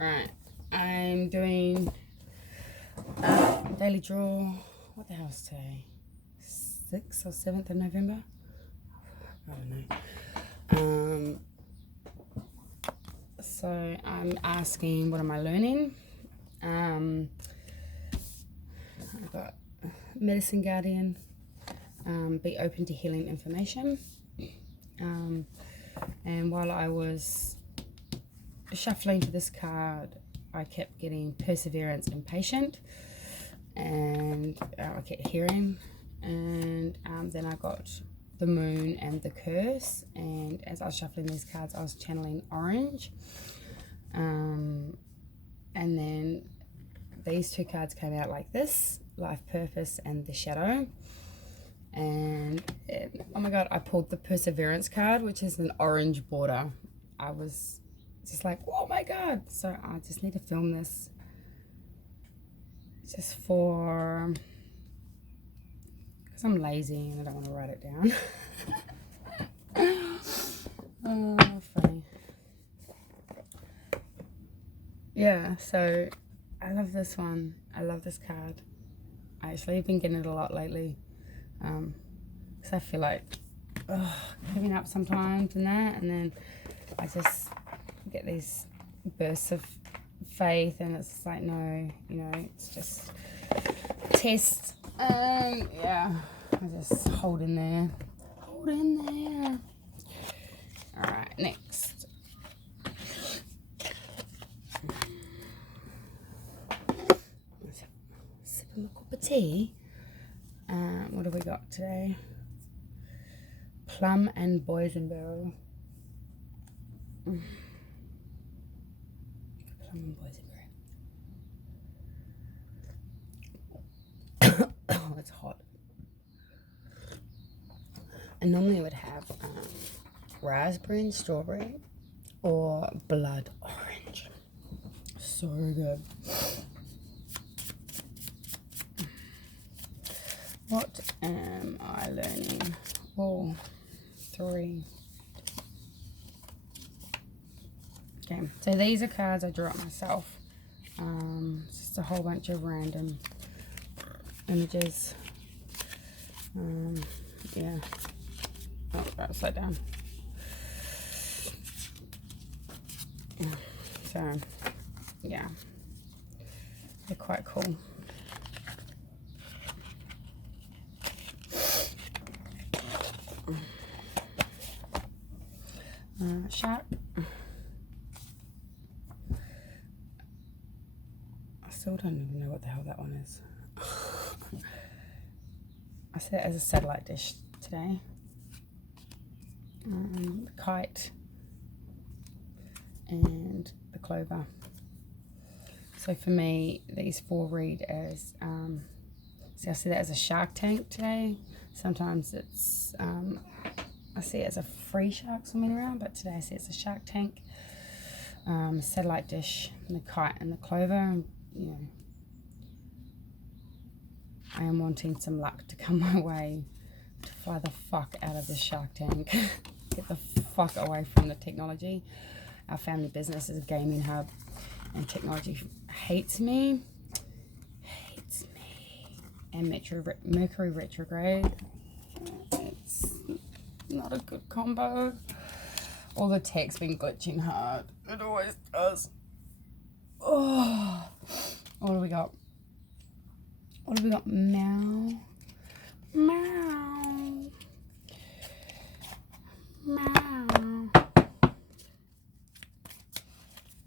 Alright, I'm doing daily draw. What the hell is today? 6th or 7th of November? I don't know. So I'm asking, what am I learning? I've got Medicine Guardian, be open to healing information. And while I was shuffling for this card, I kept getting perseverance and patient, and I kept hearing, and then I got the moon and the curse, and as I was shuffling these cards I was channeling orange, and then these two cards came out like this, life purpose and the shadow. And oh my god, I pulled the perseverance card, which is an orange border. I was just like, oh my god. So I just need to film this just for, because I'm lazy and I don't want to write it down. Oh, funny. Yeah, so I love this one. I love this card. I actually have been getting it a lot lately. Because I feel like giving up sometimes and that, and then I just get these bursts of faith, and it's like, no, you know, it's just a test. Yeah, I just hold in there. All right, next. Sipping a cup of tea. What have we got today? Plum and boysenberry. Plum and boysenberry. Oh, it's hot. And normally I would have raspberry and strawberry or blood orange. So good. What am I learning? Oh, 3. Okay, so these are cards I drew up myself. It's just a whole bunch of random images. Yeah. Oh, upside down. So, yeah. They're quite cool. Shark. I still don't even know what the hell that one is. I see it as a satellite dish today. The kite and the clover. So for me, these 4 read as, see, I see that as a shark tank today. Sometimes it's, I see it as a free shark swimming around, but today I see it's a shark tank, satellite dish, and the kite and the clover. And, you know, I am wanting some luck to come my way to fly the fuck out of this shark tank. Get the fuck away from the technology. Our family business is a gaming hub, and technology hates me. And Mercury retrograde. It's not a good combo. All the tech's been glitching hard. It always does. Oh, what do we got? Meow.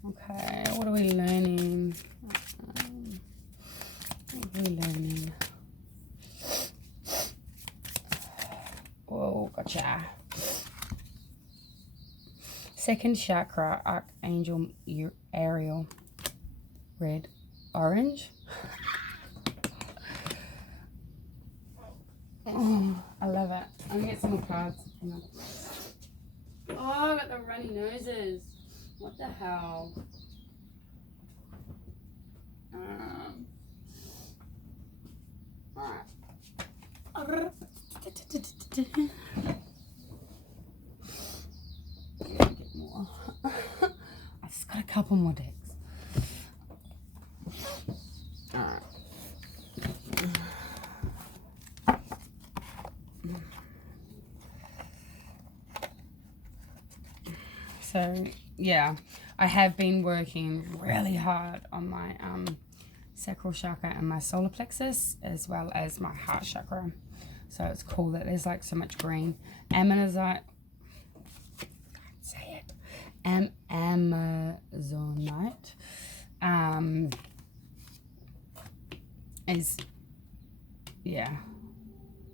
Okay, what are we learning? Whoa, gotcha. Second chakra, Archangel Ariel. Red, orange. Oh, I love it. I'm gonna get some more cards. Oh, I got the runny noses. What the hell? Alright. Get more. I've just got a couple more decks. So yeah, I have been working really hard on my sacral chakra and my solar plexus, as well as my heart chakra. So it's cool that there's like so much green. Amazonite, say it, Amazonite is, yeah,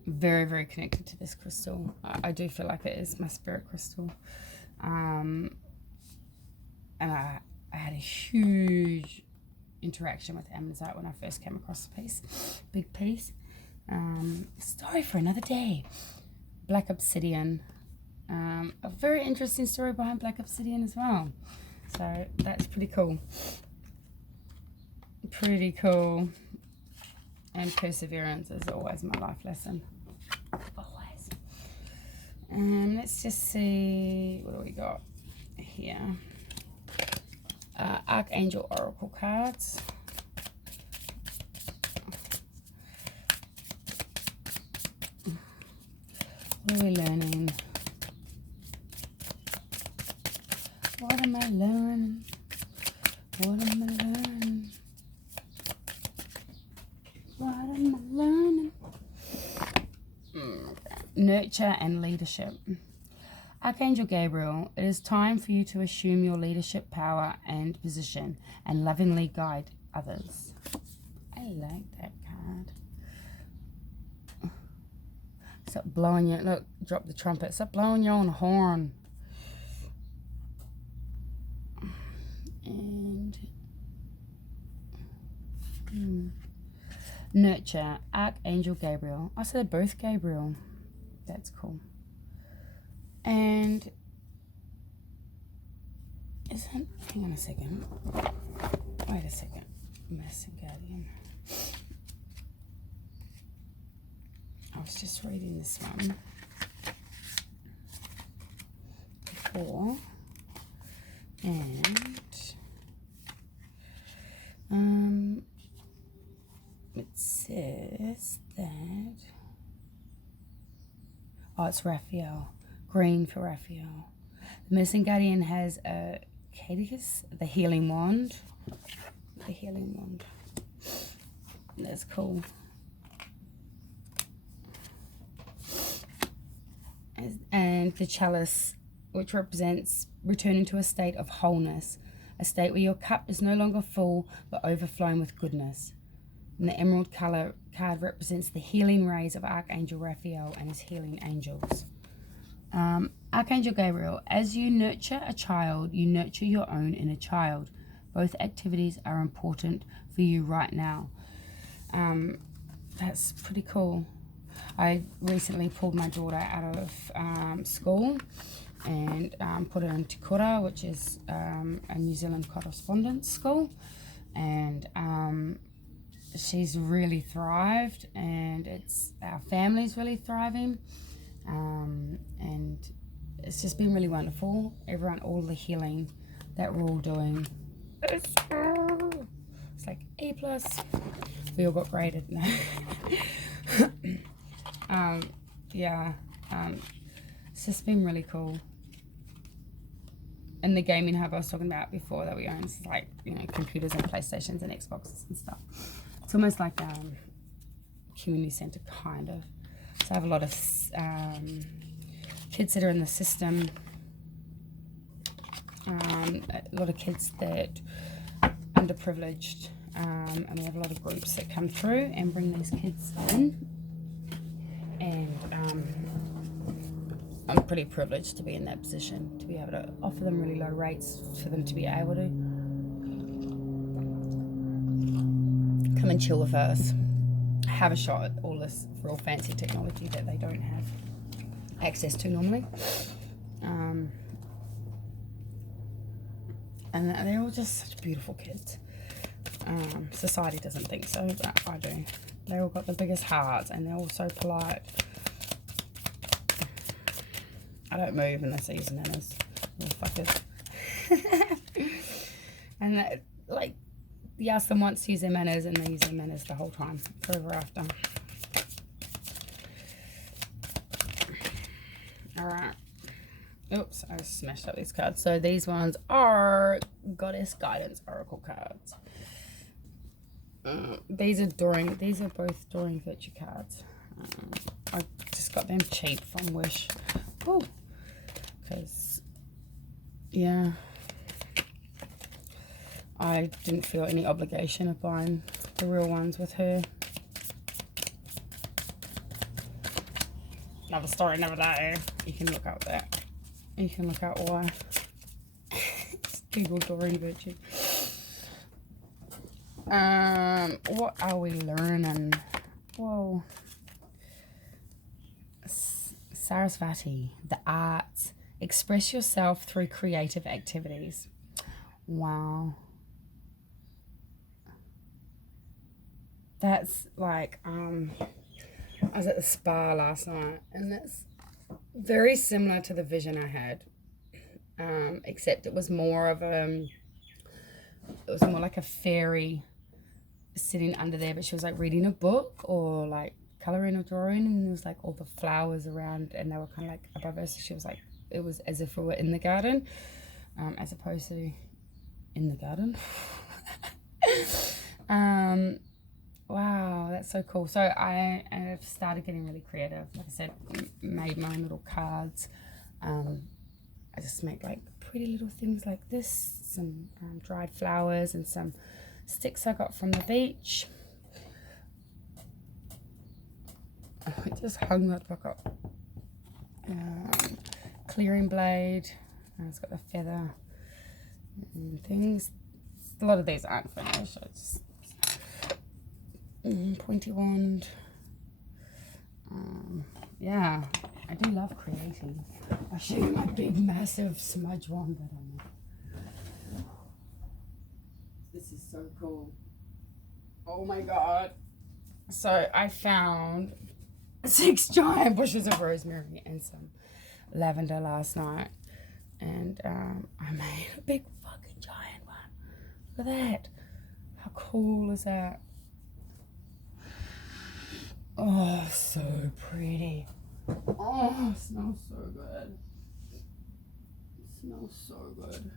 very, very connected to this crystal. I do feel like it is my spirit crystal. And I had a huge interaction with Amazonite when I first came across the piece, big piece. Story for another day. Black obsidian, a very interesting story behind black obsidian as well, so that's pretty cool. And perseverance is always my life lesson, always. And let's just see, what do we got here? Archangel Oracle cards. What are we learning? What am I learning? What am I learning? What am I learning? Nurture and leadership. Archangel Gabriel, it is time for you to assume your leadership power and position and lovingly guide others. I like that card. Stop blowing your, look, drop the trumpet. Stop blowing your own horn. And nurture, Archangel Gabriel. I said they're both Gabriel. That's cool. And isn't, hang on a second. Wait a second. Messing Guardian. I was just reading this one before, and it says that, oh, it's Raphael, green for Raphael. The Missing Guardian has a Caduceus, the healing wand. The healing wand. That's cool. And the chalice, which represents returning to a state of wholeness, a state where your cup is no longer full but overflowing with goodness. And the emerald color card represents the healing rays of Archangel Raphael and his healing angels. Archangel Gabriel, as you nurture a child, you nurture your own inner child. Both activities are important for you right now. That's pretty cool. I recently pulled my daughter out of school and put her into Kura, which is a New Zealand correspondence school, and she's really thrived, and our family's really thriving, and it's just been really wonderful. All the healing that we're all doing, it's like A+. We all got graded now. It's just been really cool. And the gaming hub I was talking about before that we own is like, computers and PlayStations and Xboxes and stuff. It's almost like a community center, kind of. So I have a lot of kids that are in the system, a lot of kids that are underprivileged, and we have a lot of groups that come through and bring these kids in. And I'm pretty privileged to be in that position, to be able to offer them really low rates for them to be able to come and chill with us, have a shot at all this real fancy technology that they don't have access to normally. And they're all just such beautiful kids. Society doesn't think so, but I do. They all got the biggest hearts, and they're all so polite. I don't move unless I use manners, little fuckers. And that, like, you ask them once to use their manners, and they use their manners the whole time, forever after. Alright. Oops, I smashed up these cards. So these ones are Goddess Guidance Oracle cards. These are both Doreen Virtue cards. I just got them cheap from Wish. Oh, because, yeah, I didn't feel any obligation of buying the real ones with her. Another story, never die. You can look up that. You can look out why. Just Google Doreen Virtue. What are we learning? Whoa. Sarasvati, the arts. Express yourself through creative activities. Wow. That's like, I was at the spa last night, and that's very similar to the vision I had. Except it was more of it was more like a fairy sitting under there, but she was like reading a book or like coloring or drawing, and there was like all the flowers around, and they were kind of like above her, so she was like, it was as if we were in the garden, as opposed to in the garden. Wow, that's so cool. So I have started getting really creative. Like I said, made my own little cards. I just make like pretty little things like this, some dried flowers and some sticks I got from the beach. Oh, I just hung that back up. Clearing blade. It's got the feather and things. A lot of these aren't finished. I just pointy wand. Yeah, I do love creating. I'll show you my big massive smudge wand that I made. This is so cool. Oh my god. So I found 6 giant bushes of rosemary and some lavender last night, and I made a big fucking giant one. Look at that. How cool is that? Oh, so pretty. Oh, it smells so good. It smells so good.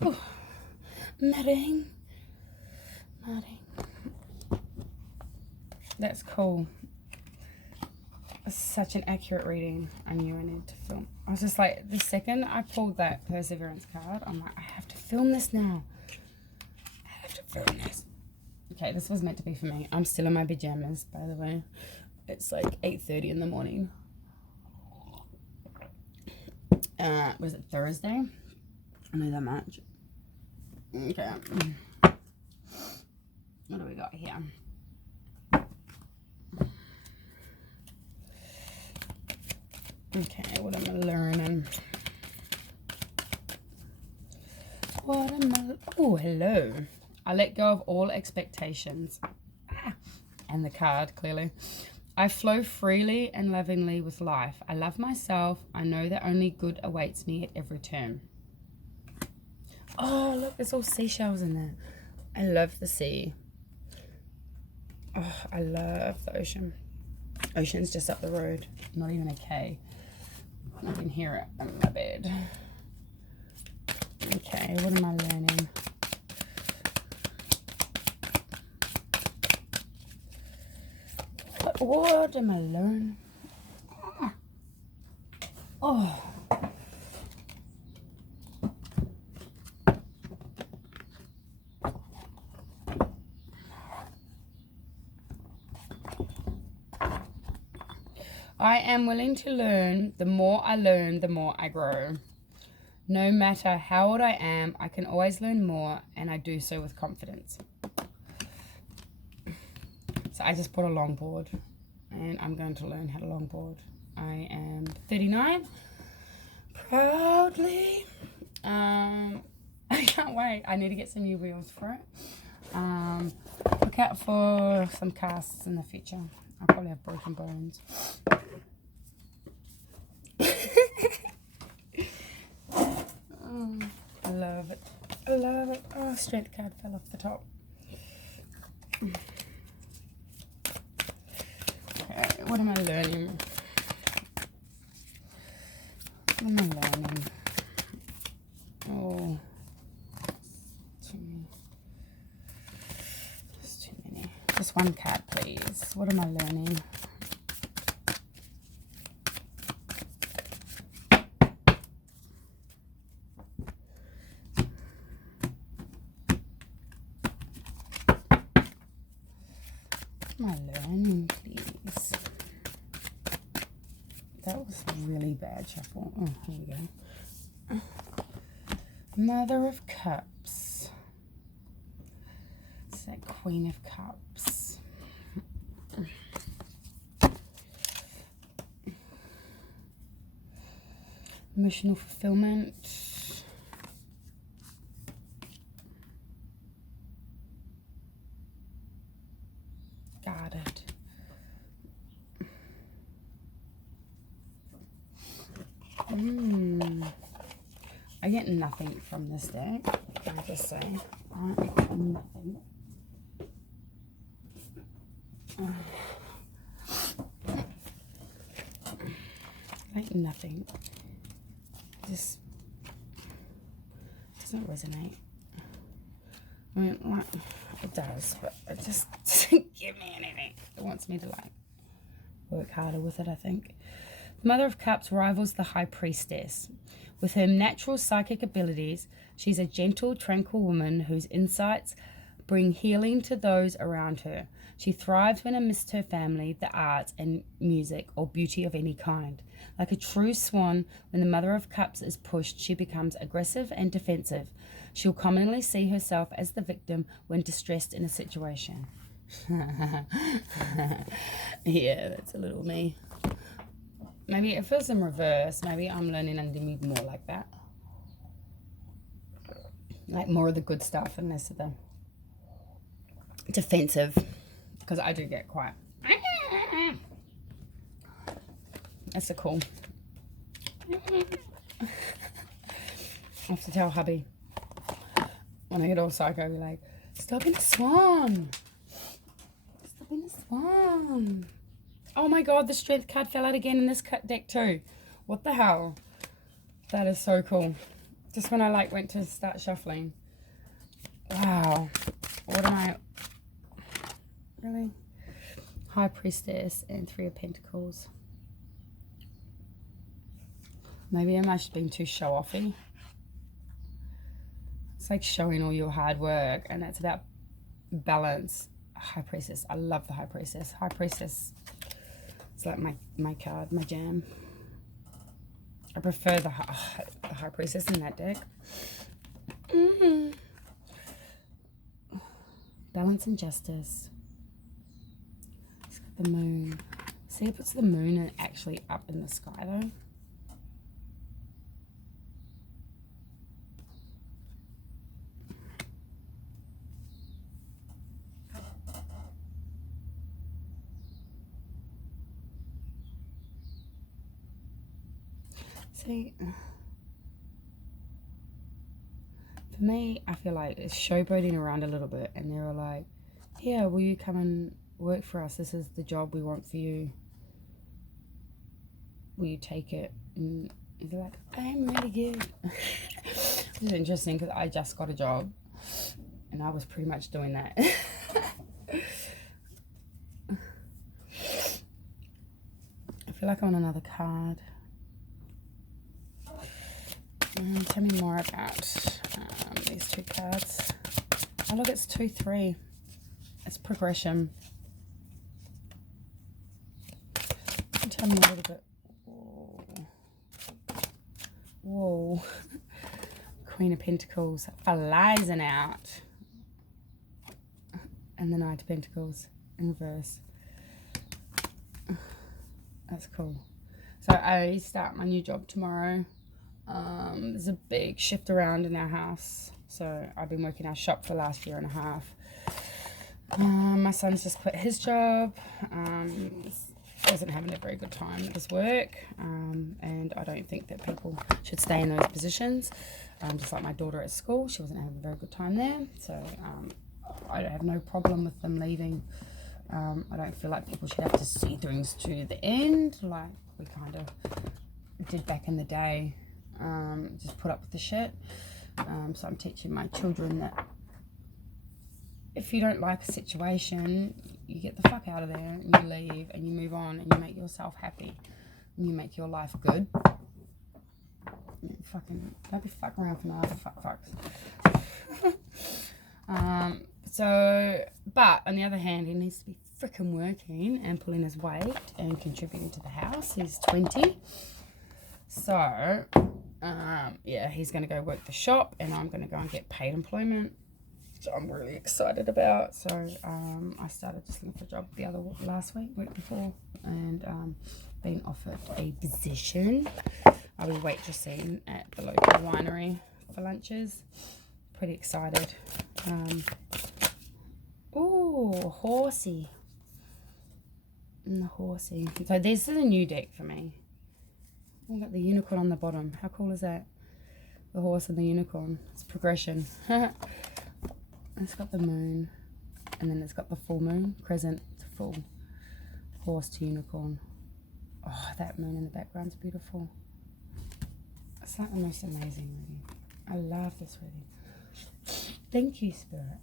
Oh, matting. That's cool. It's such an accurate reading. I knew I needed to film. I was just like, the second I pulled that Perseverance card, I'm like, I have to film this now. I have to film this. Okay, this was meant to be for me. I'm still in my pajamas, by the way. It's like 8:30 in the morning. Was it Thursday? I know that much. Okay. What do we got here? Okay, what am I learning? Oh, hello. I let go of all expectations. And the card, clearly. I flow freely and lovingly with life. I love myself. I know that only good awaits me at every turn. Oh, look, there's all seashells in there. I love the sea. Oh, I love the ocean. Ocean's just up the road. Not even a K. I can hear it on my bed. Okay, what am I learning? What am I learning? Oh. I am willing to learn. The more I learn, the more I grow. No matter how old I am, I can always learn more, and I do so with confidence. So I just bought a longboard, and I'm going to learn how to longboard. I am 39. Proudly. I can't wait. I need to get some new wheels for it. Look out for some casts in the future. I'll probably have broken bones. I love it. I love it. Oh, strength card fell off the top. Okay, what am I learning? What am I learning? Oh, too many. There's too many. Just one card, please. What am I learning? What am I learning, please? That was a really bad shuffle. Oh, here we go. Mother of Cups. It's that Queen of Cups. Emotional fulfillment. Guarded. I get nothing from this deck. Can I just say? I get nothing. Like nothing. Just doesn't resonate. I mean, like, it does, but it just doesn't give me anything. It wants me to like work harder with it, I think. The Mother of Cups rivals the High Priestess. With her natural psychic abilities, she's a gentle, tranquil woman whose insights bring healing to those around her. She thrives when amidst her family, the arts and music, or beauty of any kind. Like a true swan, when the Mother of Cups is pushed, she becomes aggressive and defensive. She'll commonly see herself as the victim when distressed in a situation. Yeah, that's a little me. Maybe it feels in reverse. Maybe I'm learning and be more like that. Like more of the good stuff and less of the defensive. Because I do get quite... That's a cool. I have to tell hubby. When I get all psycho, I'll be like, stop being a swan. Stop being a swan. Oh my god, the strength card fell out again in this deck too. What the hell? That is so cool. Just when I like went to start shuffling. Wow. What am I... Really? High Priestess and Three of Pentacles. Maybe I must have been too show-offy. It's like showing all your hard work, and that's about balance. High Priestess. I love the High Priestess. High Priestess... It's like my card, my jam. I prefer the High Priestess in that deck. Balance and justice. It's got the moon. See, it puts the moon actually up in the sky though. See, for me, I feel like it's showboating around a little bit, and they were like, yeah, will you come and work for us? This is the job we want for you. Will you take it? And they're like, I'm really good. It's interesting because I just got a job, and I was pretty much doing that. I feel like I want another card. Tell me more about these two cards. Oh look, it's 2-3. It's progression. Tell me a little bit. Whoa. Queen of Pentacles. Flies out. And the Knight of Pentacles in reverse. That's cool. So I start my new job tomorrow. There's a big shift around in our house, so I've been working our shop for the last year and a half. My son's just quit his job. Wasn't having a very good time at his work, and I don't think that people should stay in those positions. Just like my daughter at school, she wasn't having a very good time there, so I have no problem with them leaving. I don't feel like people should have to see things to the end. Like, we kind of did back in the day. Just put up with the shit. So I'm teaching my children that if you don't like a situation, you get the fuck out of there and you leave and you move on and you make yourself happy and you make your life good. Don't be fucking around for no other fucks. But on the other hand, he needs to be freaking working and pulling his weight and contributing to the house. He's 20. So, yeah, he's going to go work the shop and I'm going to go and get paid employment. So I'm really excited about. So I started just looking for a job last week before, and been offered a position. I'll be waitressing at the local winery for lunches. Pretty excited. Oh, horsey. The horsey. So this is a new deck for me. Oh, got the unicorn on the bottom. How cool is that? The horse and the unicorn. It's progression. It's got the moon, and then it's got the full moon, crescent to full, horse to unicorn. Oh, that moon in the background's beautiful. It's like the most amazing reading. I love this reading. Thank you, Spirit.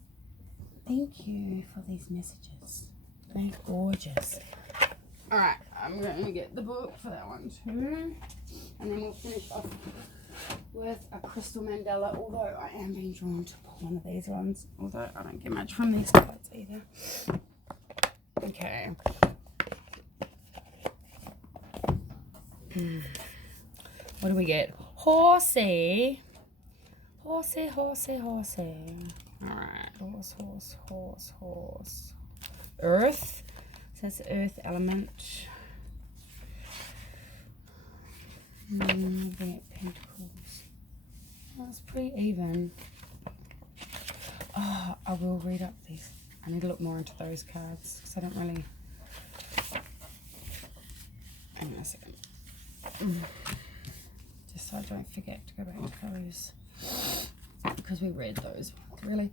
Thank you for these messages. They're gorgeous. Alright, I'm going to get the book for that one too. And then we'll finish off with a crystal mandala, although I am being drawn to pull one of these ones, although I don't get much from these cards either. Okay. What do we get? Horsey. Horsey, horsey, horsey. Alright, horse. Earth. So that's the earth element. Pentacles. Oh, it's pretty even. Oh, I will read up these. I need to look more into those cards because I don't really. Hang on a second. Just so I don't forget to go back to those because we read those really.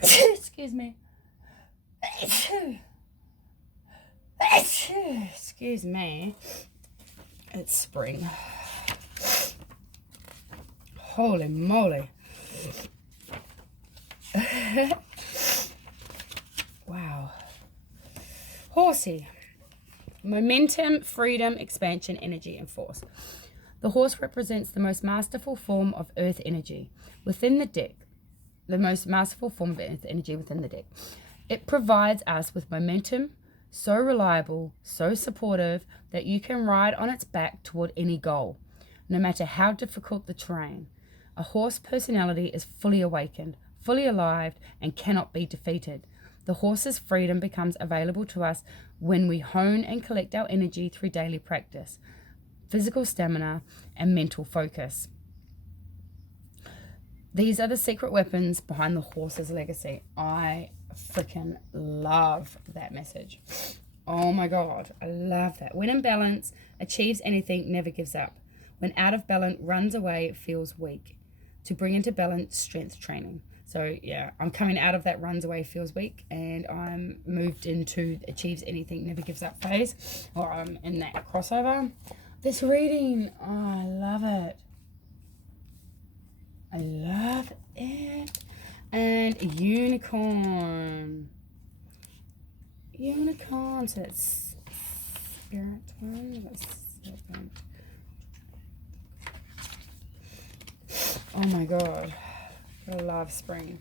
Excuse me. Excuse me. It's spring. Holy moly. Wow. Horsey. Momentum, freedom, expansion, energy, and force. The horse represents the most masterful form of earth energy within the deck. The most masterful form of earth energy within the deck. It provides us with momentum, so reliable, so supportive that you can ride on its back toward any goal, no matter how difficult the terrain. A horse personality is fully awakened, fully alive, and cannot be defeated. The horse's freedom becomes available to us when we hone and collect our energy through daily practice, physical stamina, and mental focus. These are the secret weapons behind the horse's legacy. I freaking love that message. Oh my God, I love that. When in balance, achieves anything, never gives up. When out of balance, runs away, feels weak. To bring into balance, strength training. So yeah, I'm coming out of that runs away, feels weak, and I'm moved into achieves anything, never gives up phase, or I'm in that crossover. This reading, oh, I love it. I love it. And unicorn. Unicorn. So that's spirit one. That's serpent. Oh my God. I love spring.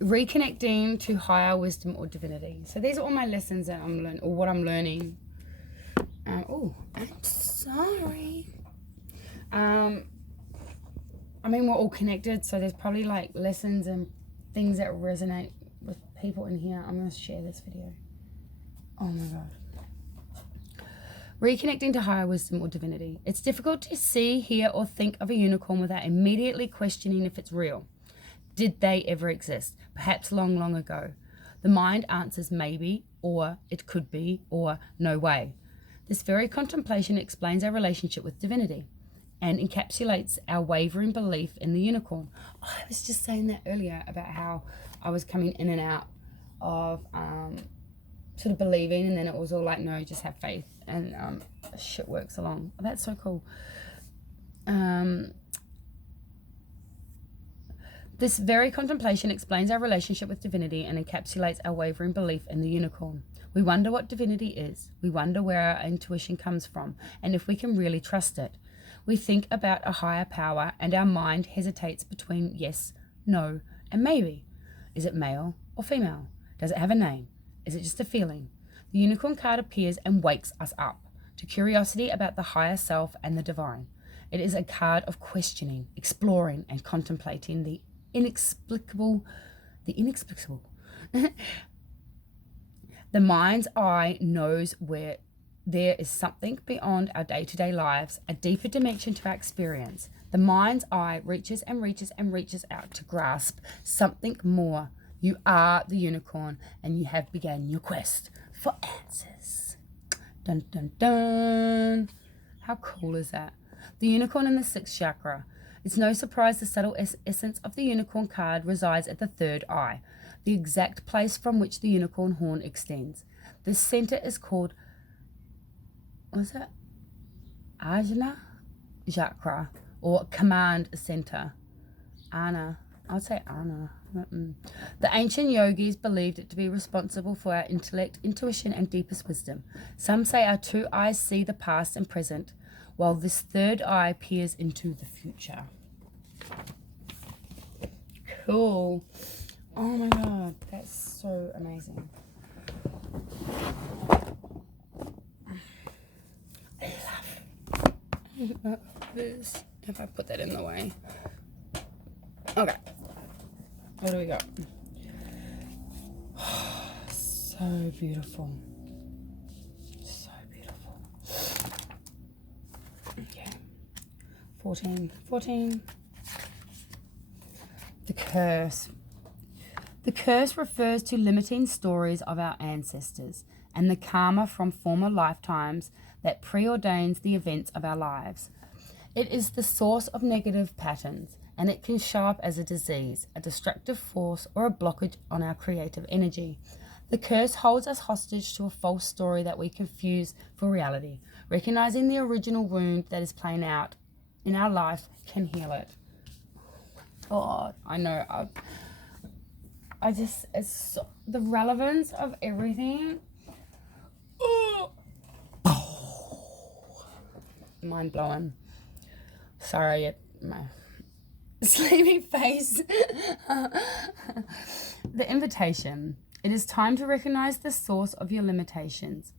Reconnecting to higher wisdom or divinity. So these are all my lessons that I'm learning, or what I'm learning. Oh, I'm sorry. I mean, we're all connected, so there's probably like lessons and things that resonate with people in here. I'm going to share this video. Oh my God. Reconnecting to higher wisdom or divinity. It's difficult to see, hear, or think of a unicorn without immediately questioning if it's real. Did they ever exist? Perhaps long, long ago. The mind answers maybe, or it could be, or no way. This very contemplation explains our relationship with divinity and encapsulates our wavering belief in the unicorn. Oh, I was just saying that earlier about how I was coming in and out of sort of believing, and then it was all like, no, just have faith, and shit works along. Oh, that's so cool. This very contemplation explains our relationship with divinity and encapsulates our wavering belief in the unicorn. We wonder what divinity is. We wonder where our intuition comes from and if we can really trust it. We think about a higher power and our mind hesitates between yes, no, and maybe. Is it male or female? Does it have a name? Is it just a feeling? The unicorn card appears and wakes us up to curiosity about the higher self and the divine. It is a card of questioning, exploring, and contemplating the inexplicable. The mind's eye knows where there is something beyond our day-to-day lives, a deeper dimension to our experience. The mind's eye reaches and reaches and reaches out to grasp something more. You are the unicorn, and you have begun your quest for answers. Dun, dun, dun. How cool is that? The unicorn in the 6th chakra. It's no surprise the subtle essence of the unicorn card resides at the 3rd eye, the exact place from which the unicorn horn extends. This center is called, what's that? Ajna chakra, or command center. Ana. I'd say Ana. The ancient yogis believed it to be responsible for our intellect, intuition, and deepest wisdom. Some say our 2 eyes see the past and present, while this 3rd eye peers into the future. Cool. Oh my god, that's so amazing. I love this. If I put that in the way. Okay. What do we got? So beautiful. So beautiful. Okay. 14. The curse. The curse refers to limiting stories of our ancestors and the karma from former lifetimes that preordains the events of our lives. It is the source of negative patterns, and it can show up as a disease, a destructive force, or a blockage on our creative energy. The curse holds us hostage to a false story that we confuse for reality. Recognizing the original wound that is playing out in our life can heal it. God, I know. I just, it's so, the relevance of everything. Oh. Mind blowing. Sorry, my sleepy face. The invitation. It is time to recognize the source of your limitations.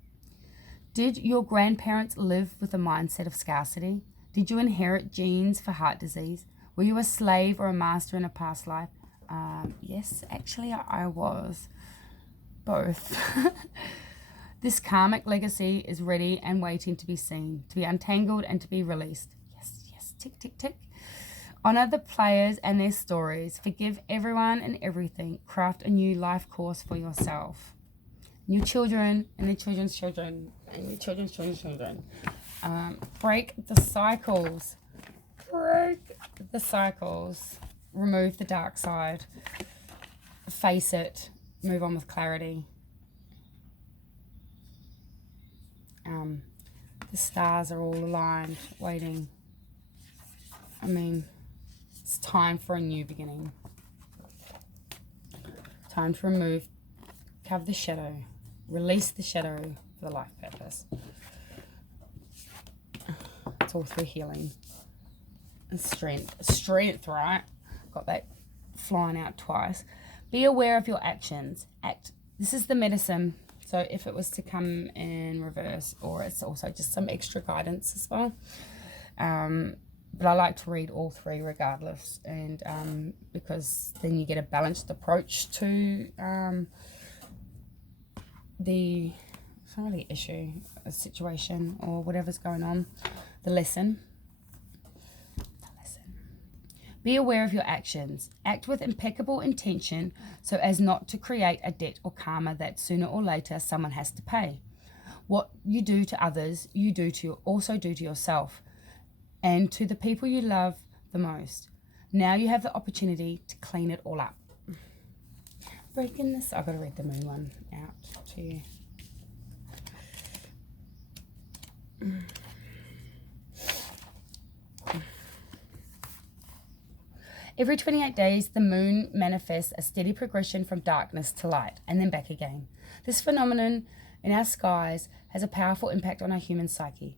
Did your grandparents live with a mindset of scarcity? Did you inherit genes for heart disease? Were you a slave or a master in a past life? Yes, actually I was. Both. This karmic legacy is ready and waiting to be seen, to be untangled and to be released. Yes, tick, tick, tick. Honor the players and their stories. Forgive everyone and everything. Craft a new life course for yourself. Your children and their children's children and your children's children's children. Break the cycles. Break the cycles. Remove the dark side. Face it. Move on with clarity. The stars are all aligned, waiting. I mean, it's time for a new beginning. Time to remove, cover the shadow, release the shadow for the life purpose. It's all through healing and strength, right? Got that flying out twice. Be aware of your actions. Act. This is the medicine. So if it was to come in reverse, or it's also just some extra guidance as well. But I like to read all three regardless, and because then you get a balanced approach to the, it's not really issue, a situation or whatever's going on, the lesson. Be aware of your actions. Act with impeccable intention so as not to create a debt or karma that sooner or later someone has to pay. What you do to others, you also do to yourself and to the people you love the most. Now you have the opportunity to clean it all up. Breaking this, I've got to read the moon one out to you. Every 28 days, the moon manifests a steady progression from darkness to light, and then back again. This phenomenon in our skies has a powerful impact on our human psyche.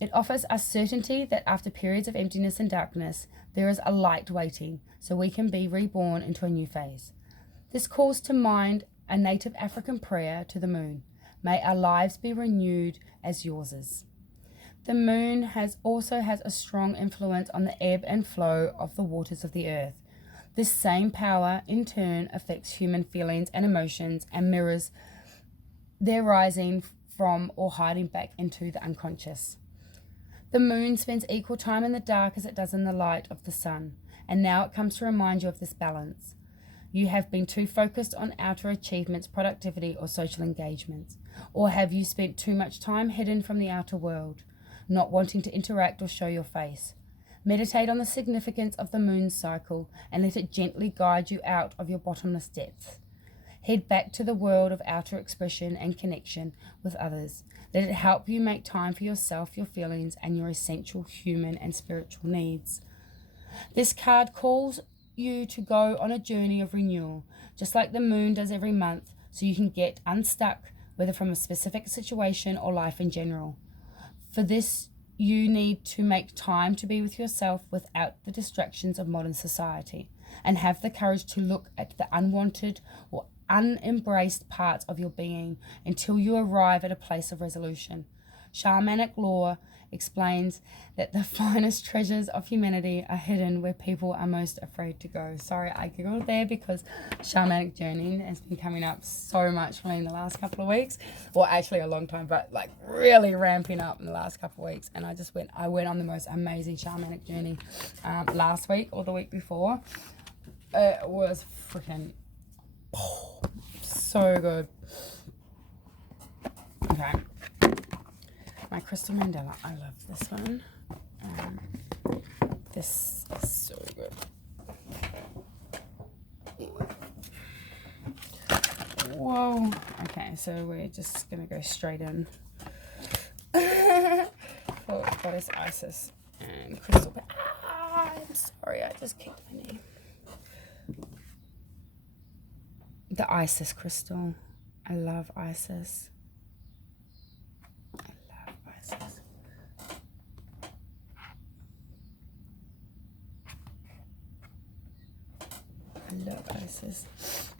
It offers us certainty that after periods of emptiness and darkness, there is a light waiting, so we can be reborn into a new phase. This calls to mind a native African prayer to the moon. May our lives be renewed as yours is. The moon also has a strong influence on the ebb and flow of the waters of the earth. This same power, in turn, affects human feelings and emotions and mirrors their rising from or hiding back into the unconscious. The moon spends equal time in the dark as it does in the light of the sun, and now it comes to remind you of this balance. You have been too focused on outer achievements, productivity, or social engagements, or have you spent too much time hidden from the outer world, not wanting to interact or show your face? Meditate on the significance of the moon's cycle and let it gently guide you out of your bottomless depths. Head back to the world of outer expression and connection with others. Let it help you make time for yourself, your feelings, and your essential human and spiritual needs. This card calls you to go on a journey of renewal, just like the moon does every month, so you can get unstuck, whether from a specific situation or life in general. For this, you need to make time to be with yourself without the distractions of modern society, and have the courage to look at the unwanted or unembraced parts of your being until you arrive at a place of resolution. Shamanic lore explains that the finest treasures of humanity are hidden where people are most afraid to go. Sorry, I giggled there because shamanic journeying has been coming up so much for me in the last couple of weeks. Well, actually a long time, but like really ramping up in the last couple of weeks. And I went on the most amazing shamanic journey last week or the week before. It was freaking so good. Okay. My Crystal Mandela. I love this one. This is so good. Whoa. Okay, so we're just going to go straight in for Goddess Isis and Crystal. I'm sorry, I just kicked my knee. The Isis crystal. I love Isis. I love Isis.